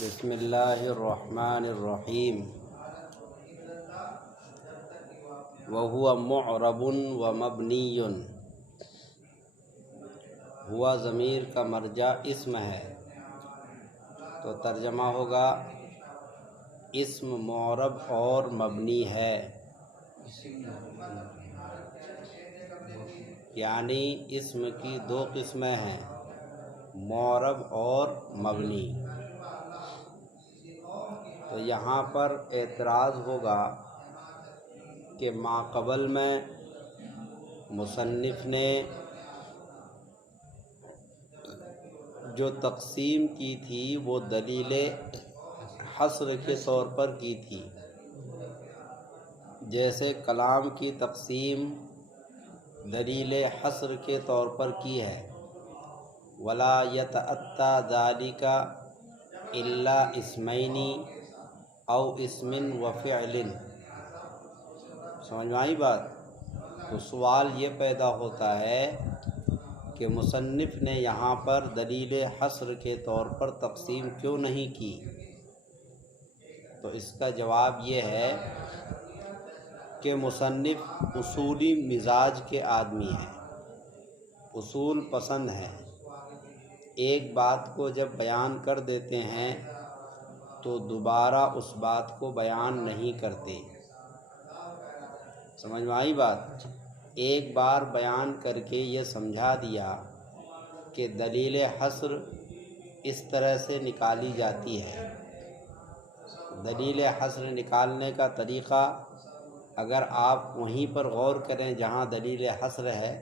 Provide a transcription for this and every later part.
بسم اللہ الرحمن الرحیم وہو معرب و مبنی، ہوا ضمیر کا مرجع اسم ہے تو ترجمہ ہوگا اسم معرب اور مبنی ہے، یعنی اسم کی دو قسمیں ہیں، معرب اور مبنی۔ تو یہاں پر اعتراض ہوگا کہ ما قبل میں مصنف نے جو تقسیم کی تھی وہ دلیل حصر کے طور پر کی تھی، جیسے کلام کی تقسیم دلیل حصر کے طور پر کی ہے، ولا یتأتی ذلک الا اسمین او اسم و فعل۔ سمجھ میں آئی بات؟ تو سوال یہ پیدا ہوتا ہے کہ مصنف نے یہاں پر دلیل حصر کے طور پر تقسیم کیوں نہیں کی؟ تو اس کا جواب یہ ہے کہ مصنف اصولی مزاج کے آدمی ہیں، اصول پسند ہیں، ایک بات کو جب بیان کر دیتے ہیں تو دوبارہ اس بات کو بیان نہیں کرتے۔ سمجھ میں آئی بات؟ ایک بار بیان کر کے یہ سمجھا دیا کہ دلیل حصر اس طرح سے نکالی جاتی ہے۔ دلیل حصر نکالنے کا طریقہ اگر آپ وہیں پر غور کریں جہاں دلیل حصر ہے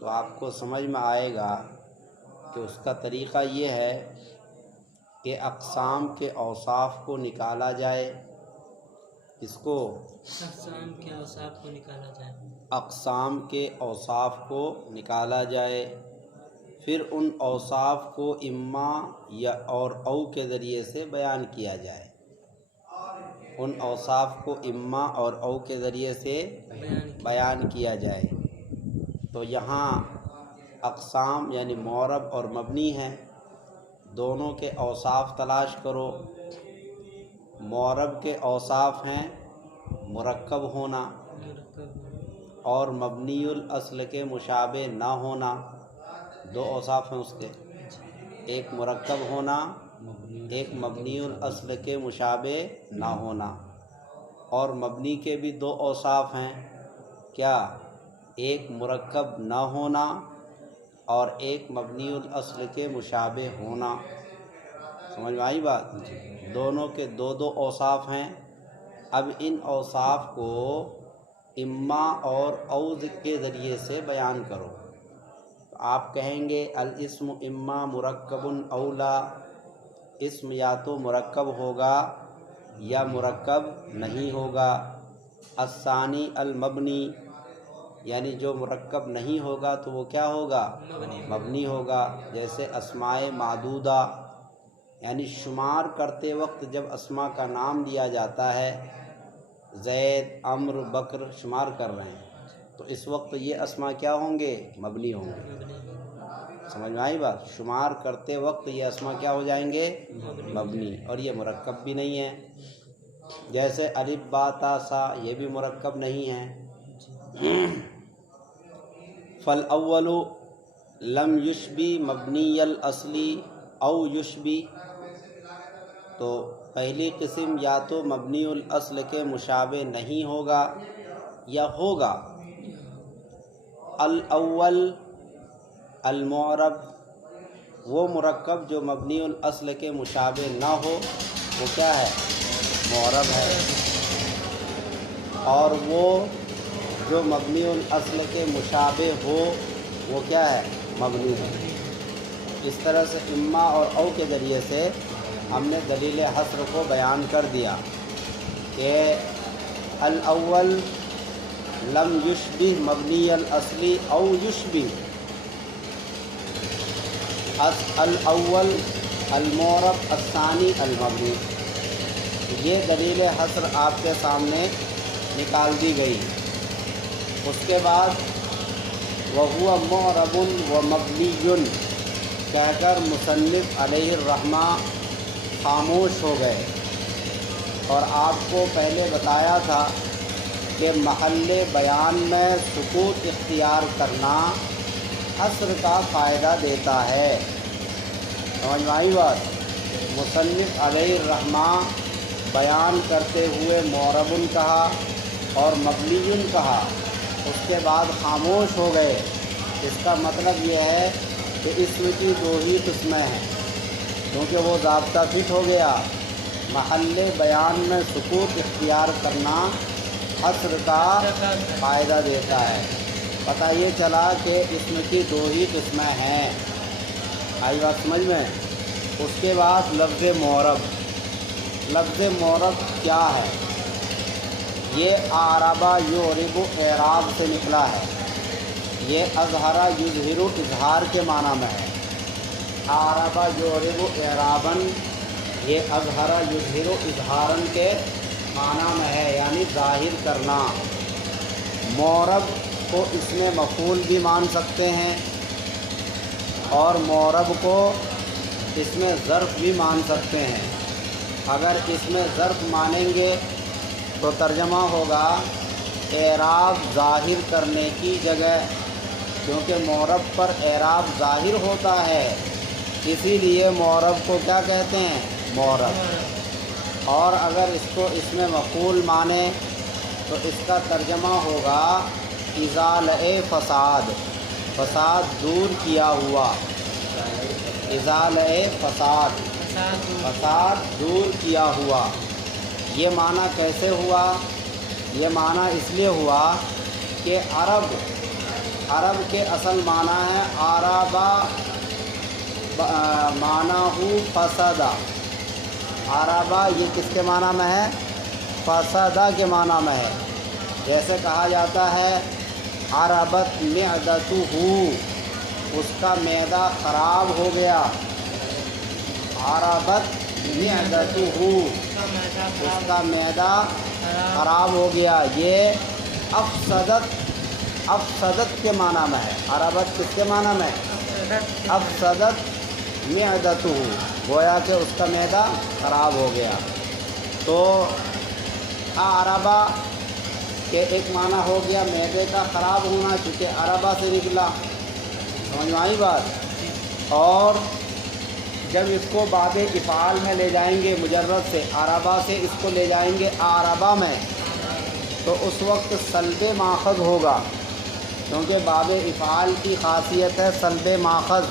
تو آپ کو سمجھ میں آئے گا کہ اس کا طریقہ یہ ہے کہ اقسام کے اوصاف کو نکالا جائے۔ اس کو اقسام کے اوصاف کو نکالا جائے، اقسام کے اوصاف کو نکالا جائے، پھر ان اوصاف کو اما یا اور او کے ذریعے سے بیان کیا جائے، ان اوصاف کو اما اور او کے ذریعے سے بیان کیا جائے۔ تو یہاں اقسام یعنی معرب اور مبنی ہیں، دونوں کے اوصاف تلاش کرو۔ معرب کے اوصاف ہیں مرکب ہونا اور مبنی الاصل کے مشابہ نہ ہونا، دو اوصاف ہیں اس کے، ایک مرکب ہونا، ایک مبنی الاصل کے مشابہ نہ ہونا۔ اور مبنی کے بھی دو اوصاف ہیں، کیا؟ ایک مرکب نہ ہونا اور ایک مبنی الاصل کے مشابہ ہونا۔ سمجھ میں آئی بات؟ دونوں کے دو دو اوصاف ہیں۔ اب ان اوصاف کو اما اور او کے ذریعے سے بیان کرو۔ آپ کہیں گے الاسم اما مرکب اولا، اسم یا تو مرکب ہوگا یا مرکب نہیں ہوگا۔ الثانی المبنی، یعنی جو مرکب نہیں ہوگا تو وہ کیا ہوگا؟ مبنی ہوگا۔ جیسے اسماء معدودہ، یعنی شمار کرتے وقت جب اسماء کا نام لیا جاتا ہے، زید، عمرو، بکر شمار کر رہے ہیں تو اس وقت یہ اسماء کیا ہوں گے؟ مبنی ہوں گے۔ سمجھ میں آئی بات؟ شمار کرتے وقت یہ اسماء کیا ہو جائیں گے؟ مبنی، اور یہ مرکب بھی نہیں ہے۔ جیسے الف با تا سا، یہ بھی مرکب نہیں ہے۔ فالاول لم یشبی مبنی الاصلی او یشبی، تو پہلی قسم یا تو مبنی الاصل کے مشابہ نہیں ہوگا یا ہوگا۔ الاول المعرب، وہ مرکب جو مبنی الاصل کے مشابہ نہ ہو وہ کیا ہے؟ معرب ہے۔ اور وہ جو مبنی الاصل کے مشابہ ہو وہ کیا ہے؟ مبنی ہے۔ اس طرح سے اما اور او کے ذریعے سے ہم نے دلیل حصر کو بیان کر دیا کہ الاول لم یشبہ مبنی الاصلی او یشبہ، الاول المعرب الثانی المبنی۔ یہ دلیل حصر آپ کے سامنے نکال دی گئی۔ اس کے بعد وہو معرب و مبنی کہہ کر مصنف علیہ الرحمہ خاموش ہو گئے۔ اور آپ کو پہلے بتایا تھا کہ محل بیان میں سکوت اختیار کرنا حصر کا فائدہ دیتا ہے۔ سمجھ میں آئی بات؟ مصنف علیہ الرحمہ بیان کرتے ہوئے معربن کہا اور مبنیٌ کہا، اس کے بعد خاموش ہو گئے۔ اس کا مطلب یہ ہے کہ اسم کی دو ہی قسمیں ہیں، کیونکہ وہ ضابطہ فٹ ہو گیا۔ محل بیان میں سکوت اختیار کرنا حصر کا فائدہ دیتا ہے۔ پتہ یہ چلا کہ اسم کی دو ہی قسمیں ہیں۔ آئی بات سمجھ میں؟ اس کے بعد لفظ معرب۔ لفظ معرب کیا ہے؟ یہ اعرب یعرب اعراب سے نکلا ہے۔ یہ اظہر یظہر اظہار کے معنی میں ہے۔ اعرب یعرب اعراباً، یہ اظہر یظہر اظہاراً کے معنی میں ہے، یعنی ظاہر کرنا۔ معرب کو اس میں مفعول بھی مان سکتے ہیں اور معرب کو اس میں ظرف بھی مان سکتے ہیں۔ اگر اس میں ظرف مانیں گے تو ترجمہ ہوگا اعراب ظاہر کرنے کی جگہ، کیونکہ معرب پر اعراب ظاہر ہوتا ہے، اسی لیے معرب کو کیا کہتے ہیں؟ معرب۔ اور اگر اس کو اس میں مفعول مانے تو اس کا ترجمہ ہوگا ازالۂ فساد، فساد دور کیا ہوا۔ ازالۂ فساد، فساد دور کیا ہوا۔ یہ معنی کیسے ہوا؟ یہ معنی اس لیے ہوا کہ عرب کے اصل معنی ہے عربا، معنی ہو فسدہ۔ عربا یہ کس کے معنی میں ہے؟ فسدہ کے معنی میں ہے۔ جیسے کہا جاتا ہے عربت معدتہ، اس کا معدہ خراب ہو گیا۔ عربت معدتہ، اس کا معدہ خراب ہو گیا۔ یہ افسدت کے معنی میں ہے۔ عربت کس کے معنی میں؟ افسدت معدتہ، گویا کہ اس کا معدہ خراب ہو گیا۔ تو عربہ کے ایک معنی ہو گیا معدے کا خراب ہونا، چونکہ عربہ سے نکلا۔ سمجھ میں آئی بات؟ اور جب اس کو باب افعال میں لے جائیں گے، مجرد سے عربہ سے اس کو لے جائیں گے عربہ میں، تو اس وقت سلب ماخذ ہوگا، کیونکہ باب افعال کی خاصیت ہے سلب ماخذ،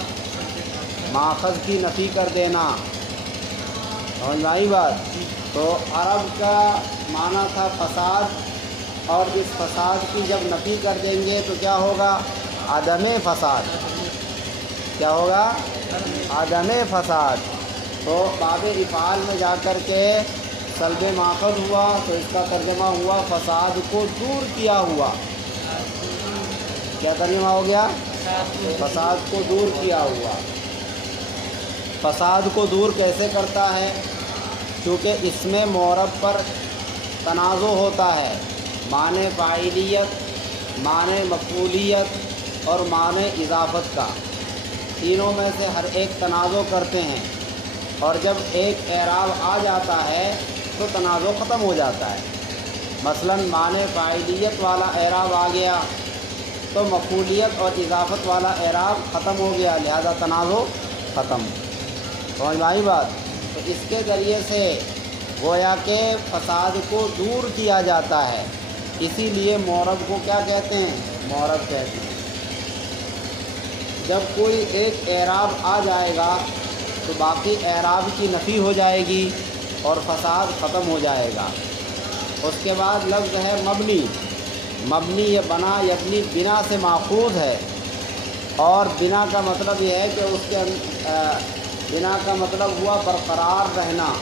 ماخذ کی نفی کر دینا۔ سمجھ میں آئی بات؟ تو عرب کا معنی تھا فساد، اور اس فساد کی جب نفی کر دیں گے تو کیا ہوگا؟ عدم فساد۔ کیا ہوگا؟ عدم فساد۔ تو باب افعال میں جا کر کے سلب ماخذ ہوا، تو اس کا ترجمہ ہوا فساد کو دور کیا ہوا۔ کیا ترجمہ ہو گیا؟ فساد کو دور کیا ہوا۔ فساد کو دور کیسے کرتا ہے؟ کیونکہ اس میں معرب پر تنازع ہوتا ہے، معنی فاعلیت، معنی مفعولیت اور معنی اضافت کا، تینوں میں سے ہر ایک تنازع کرتے ہیں، اور جب ایک اعراب آ جاتا ہے تو تنازع ختم ہو جاتا ہے۔ مثلا معنی فاعلیت والا اعراب آ گیا تو مفعولیت اور اضافت والا اعراب ختم ہو گیا، لہذا تنازع ختم۔ سمجھ میں آئی بات؟ تو اس کے ذریعے سے گویا کہ فساد کو دور کیا جاتا ہے، اسی لیے معرب کو کیا کہتے ہیں؟ معرب کہتے ہیں۔ جب کوئی ایک اعراب آ جائے گا تو باقی اعراب کی نفی ہو جائے گی اور فساد ختم ہو جائے گا۔ اس کے بعد لفظ ہے مبنی۔ مبنی یہ بنا یبنی، بنا سے ماخوذ ہے، اور بنا کا مطلب یہ ہے کہ اس کے بنا کا مطلب ہوا برقرار رہنا،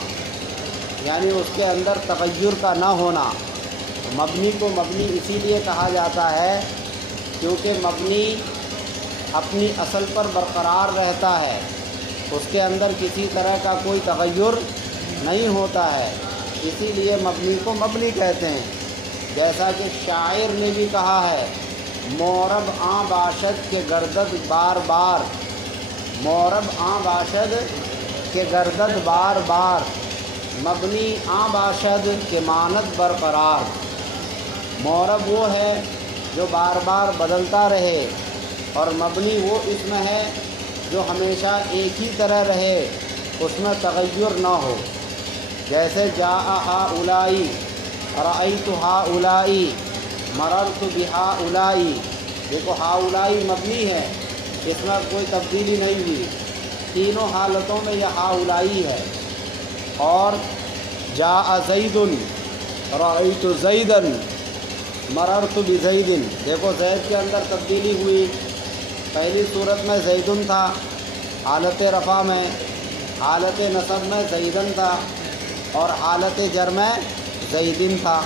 یعنی اس کے اندر تغیر کا نہ ہونا۔ مبنی کو مبنی اسی لیے کہا جاتا ہے کیونکہ مبنی اپنی اصل پر برقرار رہتا ہے، اس کے اندر کسی طرح کا کوئی تغیر نہیں ہوتا ہے، اسی لیے مبنی کو مبنی کہتے ہیں۔ جیسا کہ شاعر نے بھی کہا ہے مورب آں باشد کے گردد بار بار، مورب آں باشد کہ گردد بار بار مبنی آں باشد کے مانت برقرار. مورب وہ ہے جو بار بار بدلتا رہے، اور مبنی وہ اسم ہے جو ہمیشہ ایک ہی طرح رہے، اس میں تغیر نہ ہو. جیسے جاء ہؤلائی، رأیت ہؤلائی، مررت بہؤلائی. دیکھو ہؤلائی مبنی ہے، اس میں کوئی تبدیلی نہیں ہوئی، تینوں حالتوں میں یہ ہؤلائی ہے. اور جاء زید، رأیت زیدا، مررت بزید. دیکھو زید کے اندر تبدیلی ہوئی، پہلی صورت میں زیدن تھا حالت رفع میں، حالت نصب میں زیدن تھا، اور حالت جر میں زیدن تھا.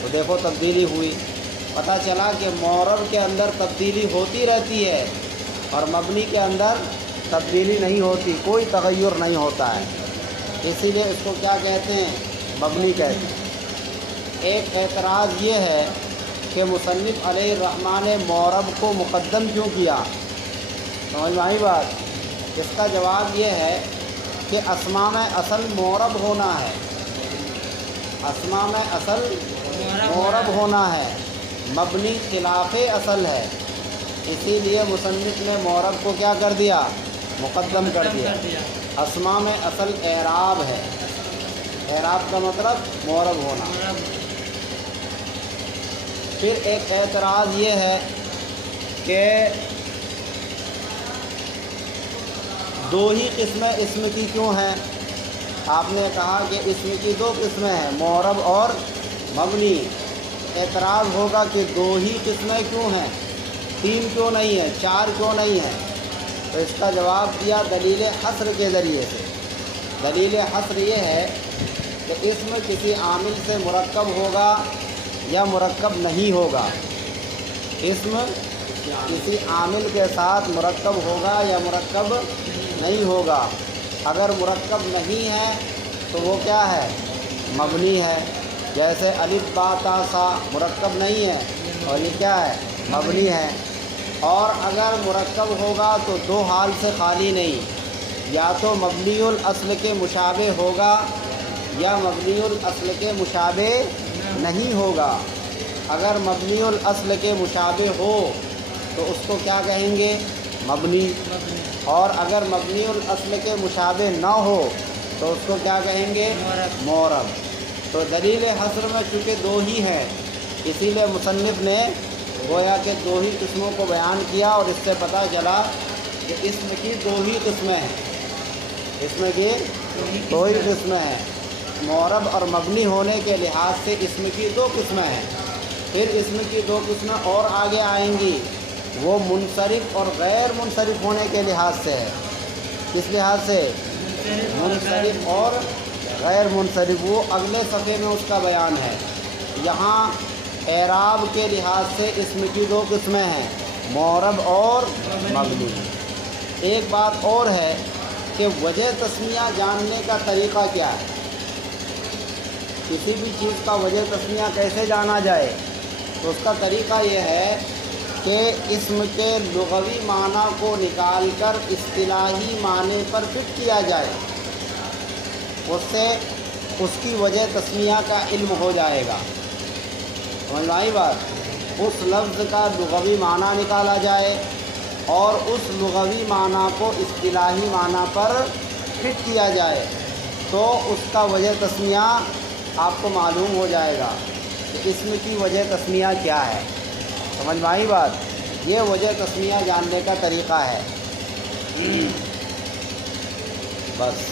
تو دیکھو تبدیلی ہوئی. پتہ چلا کہ معرب کے اندر تبدیلی ہوتی رہتی ہے اور مبنی کے اندر تبدیلی نہیں ہوتی، کوئی تغیر نہیں ہوتا ہے. اسی لیے اس کو کیا کہتے ہیں؟ مبنی کہتے ہیں. ایک اعتراض یہ ہے کہ مصنف علیہ الرحمٰن نے معرب کو مقدم کیوں کیا؟ سمجھ میں آئی بات؟ اس کا جواب یہ ہے کہ اسماء میں اصل معرب ہونا ہے، اسماء میں اصل معرب ہونا ہے، مبنی خلاف اصل ہے. اسی لیے مصنف نے معرب کو کیا کر دیا؟ مقدم کر دیا. اسماء میں اصل اعراب ہے، اعراب کا مطلب معرب ہونا. پھر ایک اعتراض یہ ہے کہ دو ہی قسمیں اسم کی کیوں ہیں؟ آپ نے کہا کہ اسم کی دو قسمیں ہیں، معرب اور مبنی. اعتراض ہوگا کہ دو ہی قسمیں کیوں ہیں، تین کیوں نہیں ہیں، چار کیوں نہیں ہیں؟ تو اس کا جواب دیا دلیل حصر کے ذریعے سے. دلیل حصر یہ ہے کہ اسم کسی عامل سے مرکب ہوگا یا مرکب نہیں ہوگا. اسم کسی عامل کے ساتھ مرکب ہوگا یا مرکب نہیں ہوگا. اگر مرکب نہیں ہے تو وہ کیا ہے؟ مبنی ہے. جیسے الف با تا سا مرکب نہیں ہے اور یہ کیا ہے؟ مبنی ہے. اور اگر مرکب ہوگا تو دو حال سے خالی نہیں، یا تو مبنی الاصل کے مشابہ ہوگا یا مبنی الاصل کے مشابہ نہیں ہوگا. اگر مبنی الاصل کے مشابہ ہو تو اس کو کیا کہیں گے؟ مبنی. اور اگر مبنی الاصل کے مشابہ نہ ہو تو اس کو کیا کہیں گے؟ معرب. تو دلیل حصر میں چونکہ دو ہی ہیں، اسی لیے مصنف نے گویا کہ دو ہی قسموں کو بیان کیا، اور اس سے پتہ چلا کہ اسم کی دو ہی قسمیں ہیں. اسم کی دو ہی قسمیں ہیں، معرب اور مبنی ہونے کے لحاظ سے اسم کی دو قسمیں ہیں. پھر اسم کی دو قسمیں اور آگے آئیں گی، وہ منصرف اور غیر منصرف ہونے کے لحاظ سے ہے. کس لحاظ سے؟ منصرف اور غیر منصرف. وہ اگلے صفحے میں اس کا بیان ہے. یہاں اعراب کے لحاظ سے اسم کی دو قسمیں ہیں، معرب اور مبنی. ایک بات اور ہے کہ وجہ تسمیہ جاننے کا طریقہ کیا ہے؟ کسی بھی چیز کا وجہ تسمیہ کیسے جانا جائے؟ تو اس کا طریقہ یہ ہے کہ اسم کے لغوی معنی کو نکال کر اصطلاحی معنی پر فٹ کیا جائے، اس سے اس کی وجہ تسمیہ کا علم ہو جائے گا. سمجھ میں آئی بات؟ اس لفظ کا لغوی معنی نکالا جائے اور اس لغوی معنی کو اصطلاحی معنی پر فٹ کیا جائے تو اس کا وجہ تسمیہ آپ کو معلوم ہو جائے گا کہ اسم کی وجہ تسمیہ کیا ہے. سمجھ میں آئی بات؟ یہ وجہ تسمیہ جاننے کا طریقہ ہے. بس.